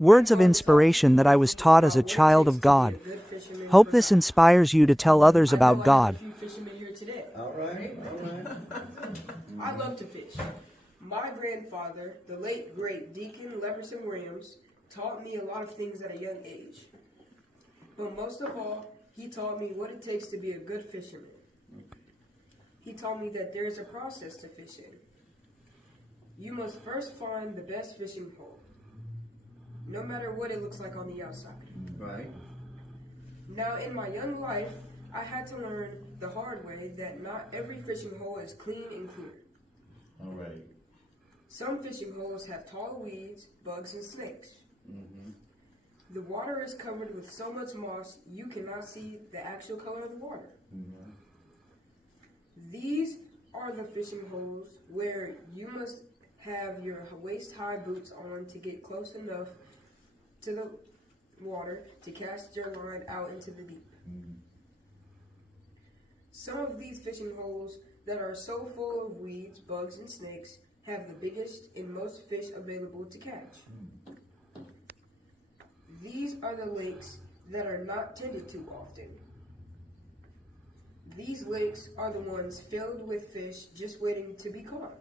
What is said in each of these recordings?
Words of inspiration that I was taught as a child of God. Hope this inspires you to tell others about God. Fishermen here today. All right. I love to fish. My grandfather, the late great Deacon Leverson Williams, taught me a lot of things at a young age. But most of all, he taught me what it takes to be a good fisherman. He taught me that there is a process to fishing. You must first find the best fishing pole, no matter what it looks like on the outside. Right. Now, in my young life, I had to learn the hard way that not every fishing hole is clean and clear. All right. Some fishing holes have tall weeds, bugs, and snakes. Mm-hmm. The water is covered with so much moss you cannot see the actual color of the water. Mm-hmm. These are the fishing holes where you must have your waist-high boots on to get close enough to the water to cast your line out into the deep. Mm-hmm. Some of these fishing holes that are so full of weeds, bugs, and snakes have the biggest and most fish available to catch. Mm-hmm. These are the lakes that are not tended to often. These lakes are the ones filled with fish just waiting to be caught.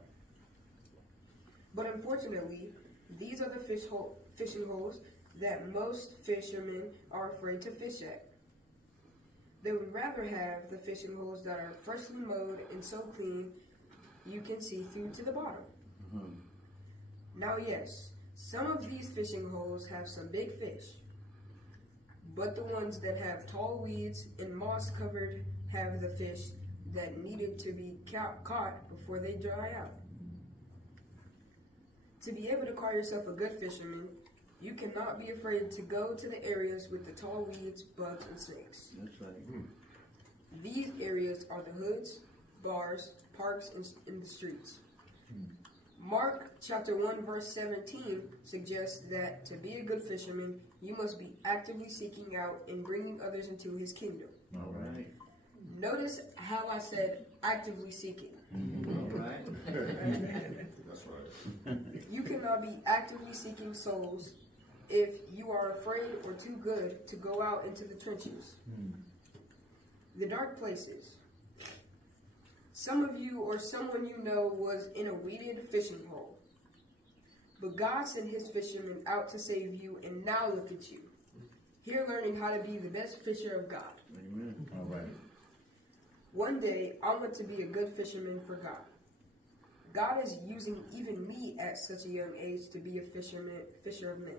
But unfortunately, these are the fishing holes that most fishermen are afraid to fish at. They would rather have the fishing holes that are freshly mowed and so clean you can see through to the bottom. Mm-hmm. Now yes, some of these fishing holes have some big fish, but the ones that have tall weeds and moss covered have the fish that needed to be caught before they dry out. To be able to call yourself a good fisherman, you cannot be afraid to go to the areas with the tall weeds, bugs, and snakes. That's right. These areas are the hoods, bars, parks, and the streets. Mark chapter 1 verse 17 suggests that to be a good fisherman, you must be actively seeking out and bringing others into his kingdom. All right. Notice how I said actively seeking. All right. That's right. You cannot be actively seeking souls if you are afraid or too good to go out into the trenches, the dark places. Some of you or someone you know was in a weeded fishing hole, but God sent his fishermen out to save you, and now look at you, here learning how to be the best fisher of God. Amen. All right. One day, I want to be a good fisherman for God. God is using even me at such a young age to be a fisher of men.